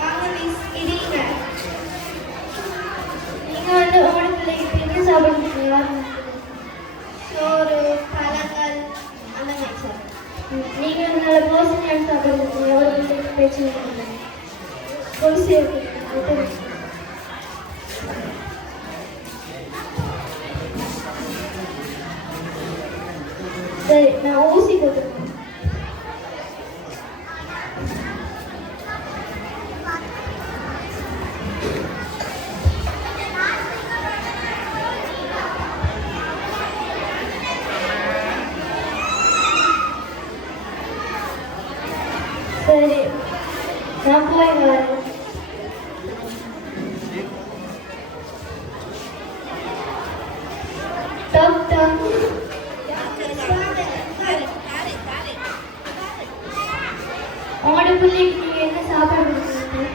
வாங்க மிஸ் இருங்க. நீங்க வந்து உங்களோட பிள்ளைக்கு என்ன சாப்பிடுறீங்களா? சோறு, பழங்கள் அந்த மாதிரி சார். நீங்க நல்ல போசனையான சாப்பிடுறீங்க. ஒரு பிள்ளைக்கு பிரச்சனை இல்லை. பொலிசு சரி, நான் ஊசி போட்டுருக்கேன். சரி, நான் போய் வரேன். டாக்டர், உங்களோட பிள்ளைக்கு நீங்க என்ன சாப்பாடு கொடுக்குறீங்க?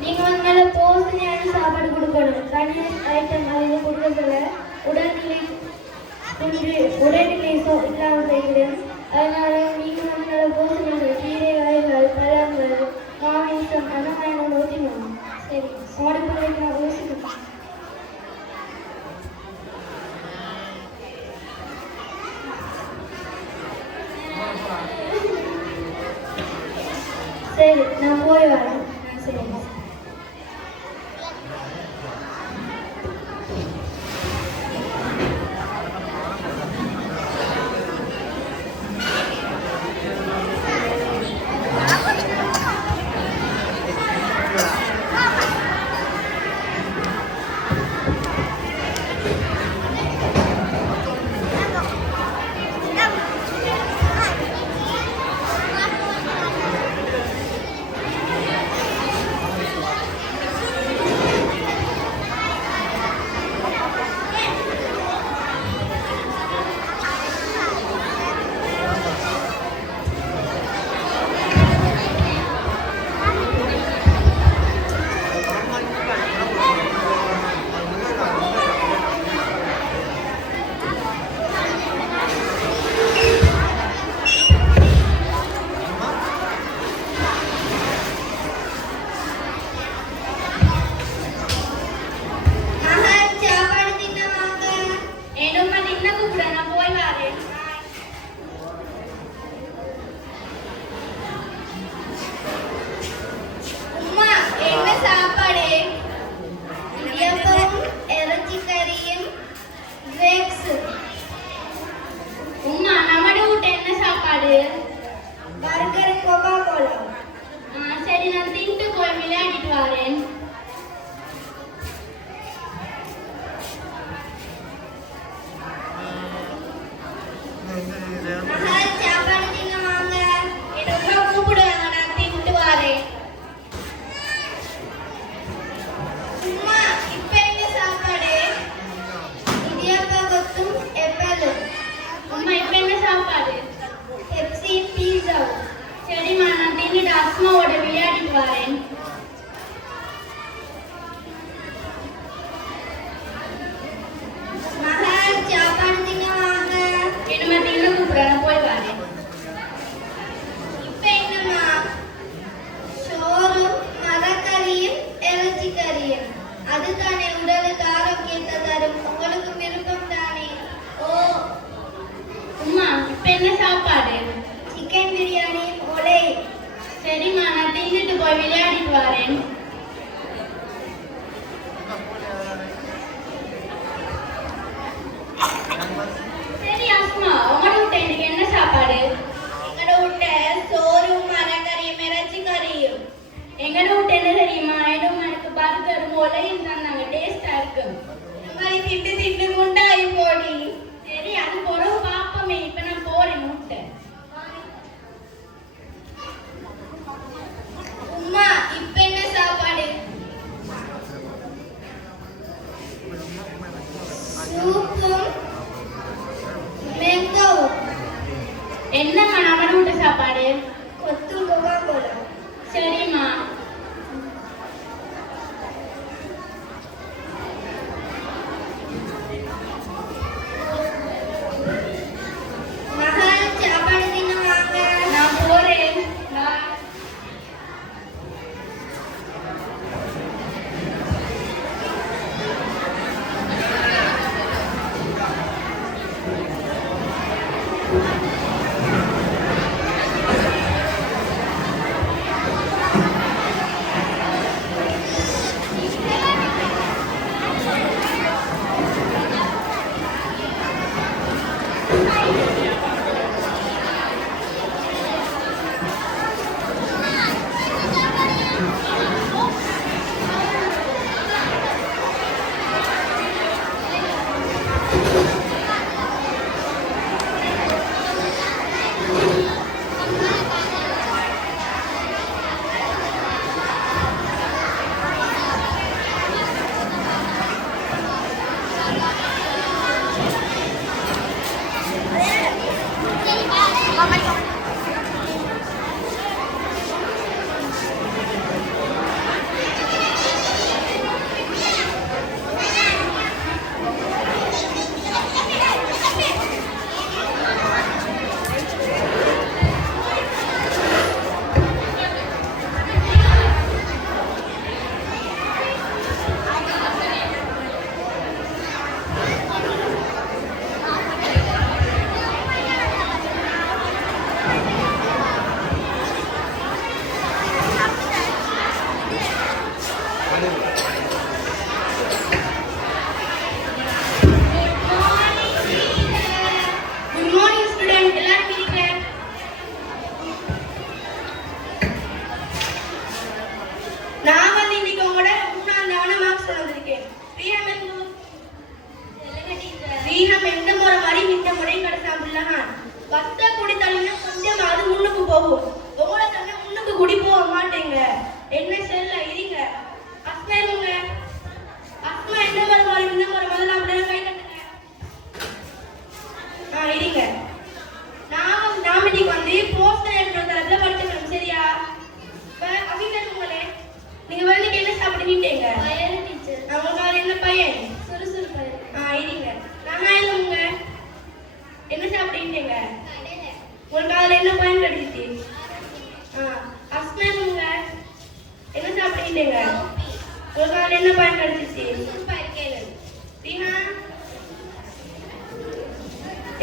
நீங்க வந்து நல்ல போசனையான சாப்பாடு கொடுக்கணும். கணித ஐட்டம் அவங்க கொடுக்கறதுல உடல்நிலை இல்லாமல் செய்கிறேன். அதனால நீங்க வந்து நல்ல போசனையான கீரை வகைகள், பழங்கள், மாமிசம் அந்த மாதிரி நம்ம ஊற்றிக்கணும். சரி, உங்களோட பிள்ளைக்கு நான் ஊசி கொடுப்பேன். சரி, நான் போய் வரேன். சரி. Burger, Coca Cola. சரி, நான் தின்ட்டு போய் விளையாடிட்டு வரேன். சாப்பாடு தின்ன வாங்க. என்ன கூப்பிடுவாங்க, நான் தின்ட்டு வரேன். சும்மா இப்ப என்ன சாப்பாடு? இடியாப்பா கொத்தும் எப்பலும். அம்மா இப்ப என்ன சாப்பாடு? பெப்சி, பீஸா. சரிம்மா, நான் தின்னுட்டு அஸ்மாவோட விளையாடிட்டு வரேன். மகள், சாப்பாடு திங்க வாங்க. என்னம்மா தின்ன கூப்பிட, நான் போய் வரேன். இப்ப என்னம்மா? சோறும் மரக்கறியும் இறைச்சி கறியும். அதுதானே உடலுக்கு ஆரோக்கியத்தை தரும். உங்களுக்கு விருப்பம் தானே? ஓ அம்மா, இப்ப என்ன சாப்பாடு? சிக்கன் பிரியாணி, ஒலை. சரிம்மா, நான் தின்னுட்டு போய் விளையாடிட்டு வரேன். சரி அஸ்மா, உங்களோட வீட்டை இன்னைக்கு என்ன சாப்பாடு? எங்களோட வீட்டை சோறும் மரக்கறியும் இறைச்சி கறியும். எங்களோட வீட்டை என்ன தெரியுமா? எனக்கு பர்கரும் ஒலையும் தந்தாங்க. டேஸ்டா இருக்கு. இந்த மாதிரி திட்டு திட்டு குண்டாயி போடி. சரி, அது பொறவு பாப்பமே. இப்ப நான் போறேன் முட்டை. உம்மா, இப்ப என்ன சாப்பாடு? சூப்பும் மேங்காவும். என்னம்மா நம்ம வீட்டு சாப்பாடு? கொத்தும் கோகா கோலா. சரிம்மா. மகள், சாப்பாடு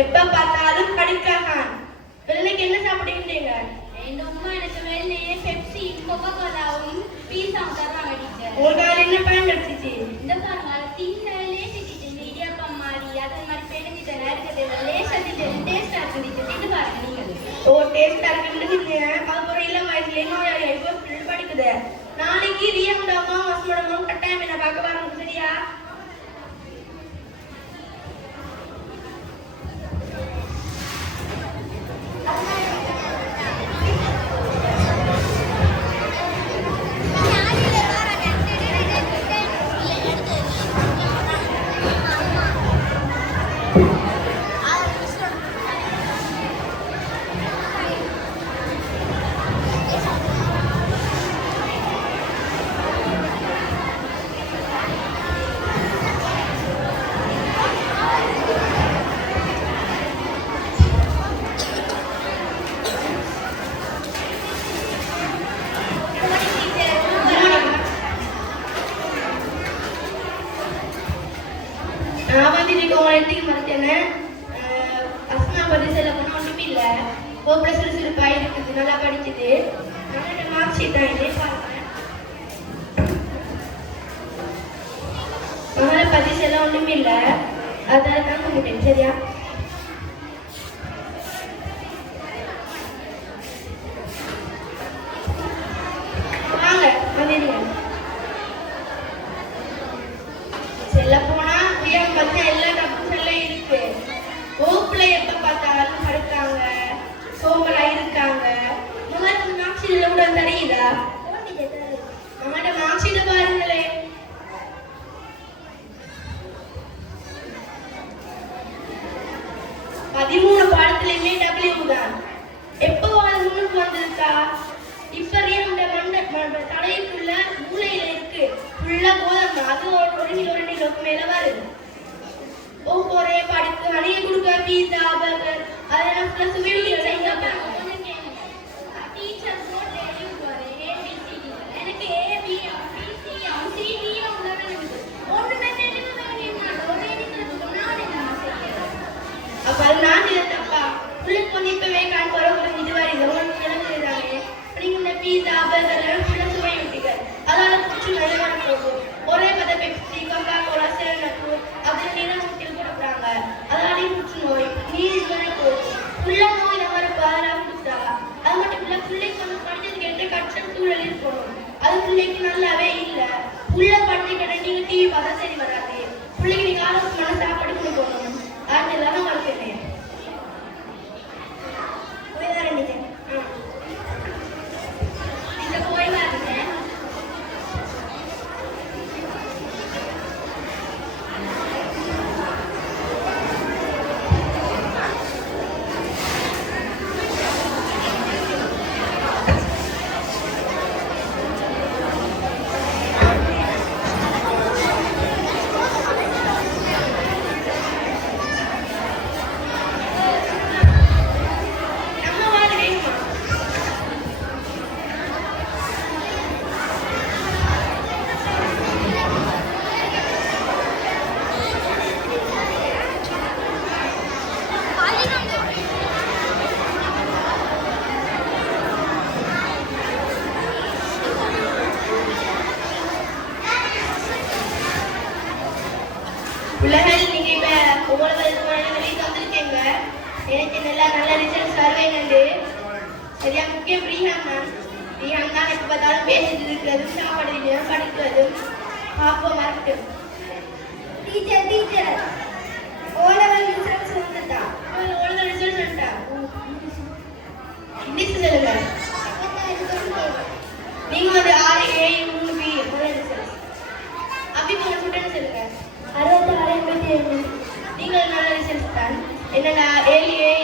எப்ப பார்த்தாலும் படிக்காதான். வெள்ளைக்கு என்ன சாப்பிடுவீங்க? எங்க அம்மா எனக்கு வெள்ளையே பெப்சி கோகோ கோலாவும் பீஸாவும் தருவாங்க டீச்சர். உங்களுக்கு என்ன பயன் கிடைச்சிச்சு? இந்த பாருங்க தின்ன லேசி டீச்சர், இந்த இடியாப்பம் மாதிரி அதே மாதிரி பெருஞ்சிட்ட இருக்குது லேசா டீச்சர் டேஸ்டா இருக்கு டீச்சர். இது பாருங்க நீங்க. ஓ டேஸ்டா இருக்குன்னு அதுக்கப்புறம் இளம் வயசுல இன்னும் இப்போ படிக்குது. நாளைக்கு ரியாண்டாமா வசமடமா கட்டாயம் என்ன பார்க்க வரணும் சரியா? நல்லா படிச்சது மார்க் ஷீட் தான் இதே பாருங்க. மகள பரிசு எல்லாம் ஒண்ணுமே இல்ல, அதால தாங்க முடியும் சரியா? வாங்க வந்துடுங்க. செல்ல போனா உயரம் பார்த்தா எல்லா டப்பும் எல்லாம் இருக்கு. வகுப்புல எப்ப பார்த்தாலும் படுத்தாங்க சோம்பலா இருக்காங்க. மகனுக்கு மார்க் ஷீட்ல கூட தெரியுதா? மகனோட மார்க் ஷீட்டை பாருங்களே. பதிமூணு பாடத்திலுமே டபிள்யூ தான். எப்போ அது முன்னுக்கு வந்திருக்கா? இப்ப மண்ட தலைக்குள்ள மூளையில இருக்கு ஃபுல்லா கோதம். அது ஒரு நிலவுக்கு மேல வருது. ஒவ்வொரே படிப்பு அணிய கொடுக்க பீஸா பர்கர் அதெல்லாம் பிளஸ் வீடியோ டீச்சர் போட்டு எனக்கு ஏபி பிசி சிடி ஒண்ணுமே அப்ப அது நான் தப்பா உங்களுக்கு கொஞ்சம் இப்பவே காண்போற ஒரு இது வருது ஒன்று நிலவுதானே நீங்க இந்த பீஸா பர்கர் ஃபுல்லா சுவை விட்டீங்க. அதனால குச்சி நல்ல போகும். ஒரே பத பெப்சி கோகா கோலா சேனப்பு அதுல நீரை ஊற்றி கொடுக்குறாங்க. அதனாலே புற்றுநோய் நீர் உலகில் நீங்க இப்ப ஒவ்வொரு வெளியே வந்திருக்கீங்க. எனக்கு நல்ல ரிசல்ட்ஸ் வருவேன்னு சரியா முக்கியம் ரீஹாம் தான் எப்ப பார்த்தாலும் பேசிட்டு இருக்கிறதும் சாப்பாடு படிக்கிறதும் பார்ப்போம் வரட்டும். டீச்சர் ஓலவல் ரிசல்ட்ஸ் வந்துட்டா. ஓலவல் ரிசல்ட்ஸ் வந்துட்டா. இங்கிலீஷ் சொல்லுங்க. நீங்க வந்து 6 A 3 B ஓலவல் ரிசல்ட்ஸ். அப்படி உங்க ஸ்டூடெண்ட்ஸ் சொல்லுங்க. 66 87. நீங்கள் நல்ல ரிசல்ட்ஸ் தான். என்னன்னா 7 A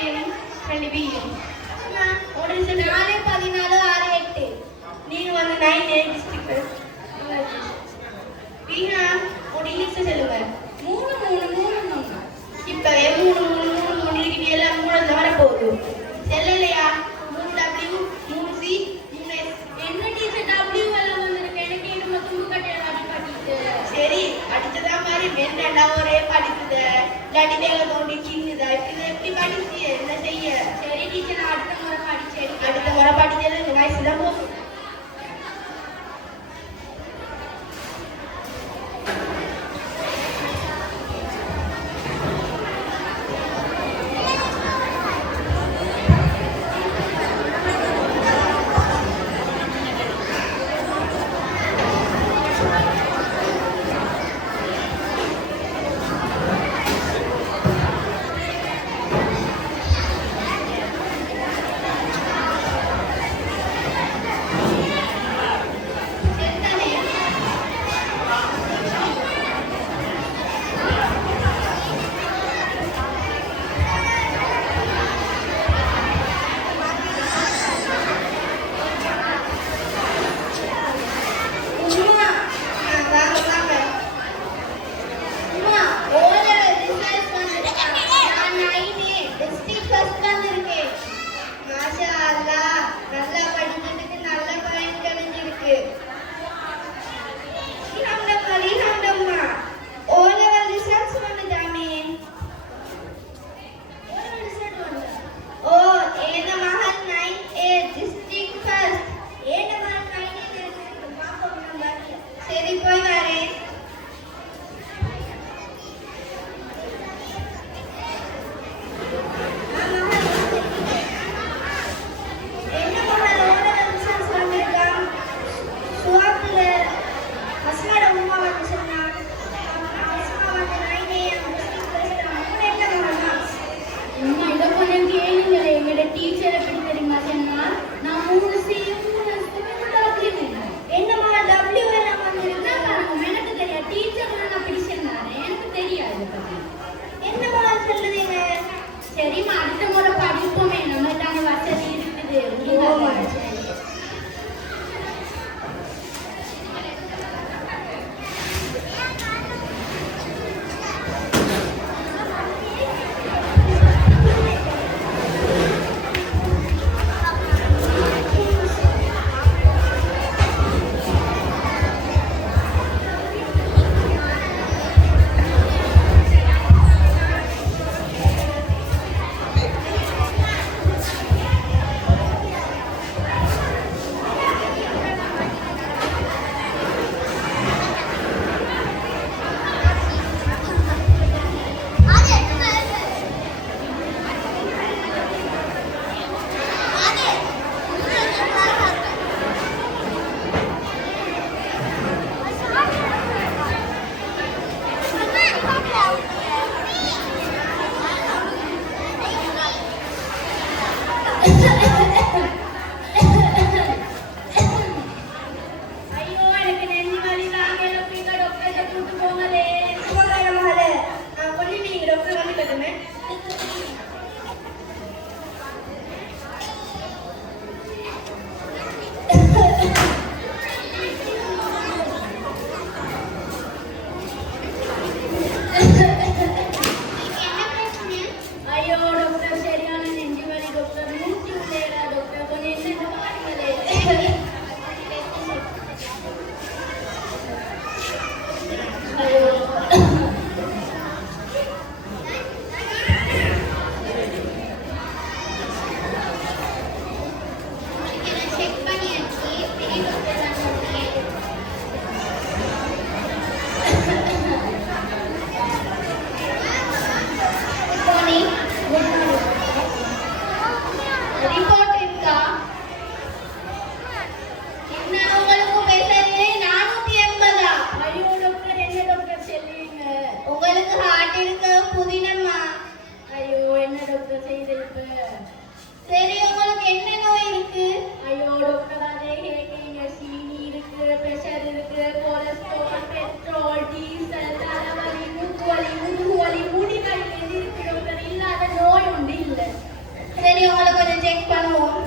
2 B. உங்க ரிசல்ட் 4 14 6 8. நீங்க வந்து 9 A டிஸ்ட்ரிக்ட். வீணா ஒரு இங்கிலீஷ் சொல்லுங்க. 3 3 3 இப்பவே 3 3 3 3 இருக்கு எல்லாம் 3 தவிர போகுது. செல்லலையா 3 W 3 C 3 S. என்ன டீச்சர் W எல்லாம் வந்திருக்கு. எனக்கு இன்னும் துண்டு கட்டையில அடிபட்டுச்சு. சரி அடிச்சதா மாதிரி மென்னடா ஒரே படிக்குது. இல்லாட்டி தேவை தோண்டி சின்னதா இது எப்படி படிச்சு என்ன செய்ய. சரி டீச்சர் நான் அடுத்த முறை படிச்சது இந்த வயசு தான் போகும். டாக்டர் அதே கேட்குங்க. சீனி இருக்கு, பிரஷர் இருக்கு, கொலஸ்ட்ரால், பெட்ரோல், டீசல், தலைவலி, மூக்குவலி, முதுகுவலி, முடிவலி இருக்கு டாக்டர். இல்லாத நோய் ஒன்று இல்லை. சரி, உங்களை கொஞ்சம் செக் பண்ணுவோம்.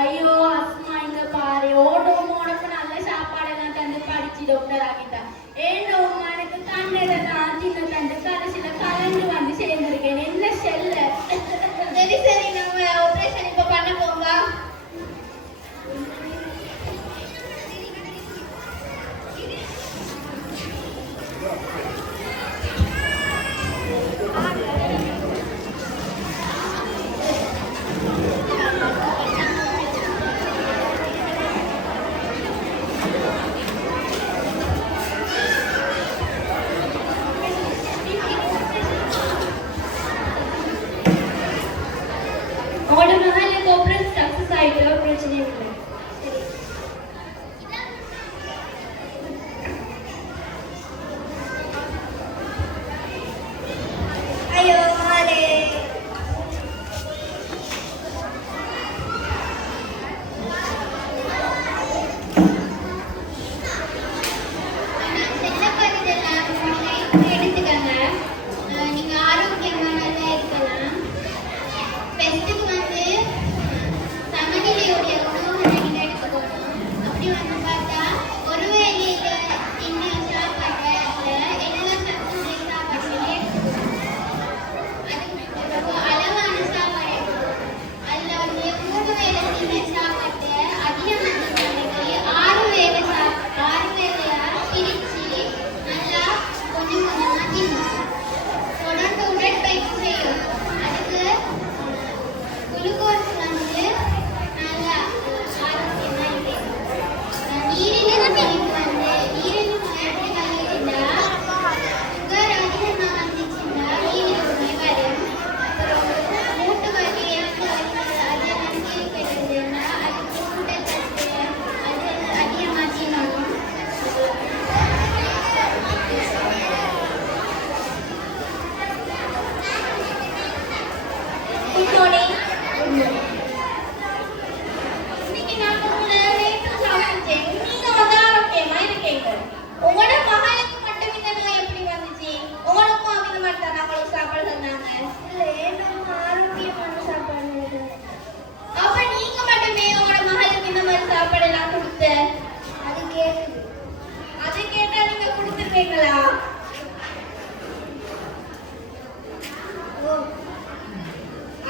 ஐயோ அஸ்மா, இங்க பாரு, ஓடும் உனக்கு நல்ல சாப்பாடெல்லாம் தந்து படிச்சு டாக்டர் ஆகிட்டா. ஏன் உமா எனக்கு கண்ணட தான் சின்ன தந்து கடைசியில கலந்து வந்து சேர்ந்திருக்கேன். என்ன செல்ல. சரி சரி, நம்ம ஆபரேஷன் இப்ப பண்ண போங்க.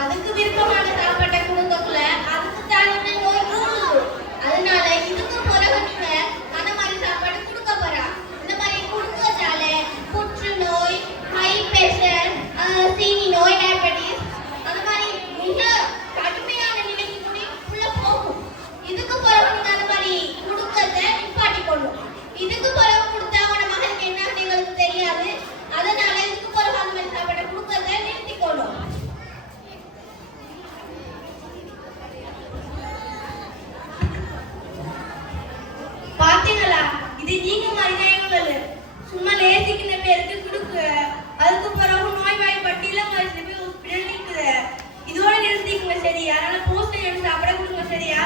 அதுக்கு விருப்பமான சாப்பாட்டை கொடுக்கக்குள்ள அதுக்கு தானே நோய் கூடுது. அதனால இதுக்கு பிறகு நீங்க அந்த மாதிரி சாப்பாடு கொடுக்க போறா. இந்த மாதிரி கொடுக்கறதால புற்றுநோய், ஹை பிரஷர், சீனி நோய், டயபெட்டிஸ் அந்த மாதிரி மிக கடுமையான நிலைக்கு கூட உள்ள போகும். இதுக்கு பிறகு நீங்க அந்த மாதிரி கொடுக்கறத நிப்பாட்டி கொள்ளும். இதுக்கு பிறகு கொடுத்தா உன மகனுக்கு என்ன எங்களுக்கு தெரியாது. அதனால இதுக்கு பிறகு அந்த மாதிரி சாப்பாட்டை கொடுக்கறத நிறுத்திக்கொள்ளும். பாத்தீங்களா, இது நீங்க மனிதர்கள் சும்மா லேசிக்கிற பேருக்கு கொடுக்கு. அதுக்கு பிறகு நோய்வாய்ப்பட்டில ஹாஸ்பிடல் நிக்குது. இதோட நிறுத்திக்குங்க சரியா? அதனால போஸ்ட் எடுத்து சாப்பிட கொடுங்க சரியா?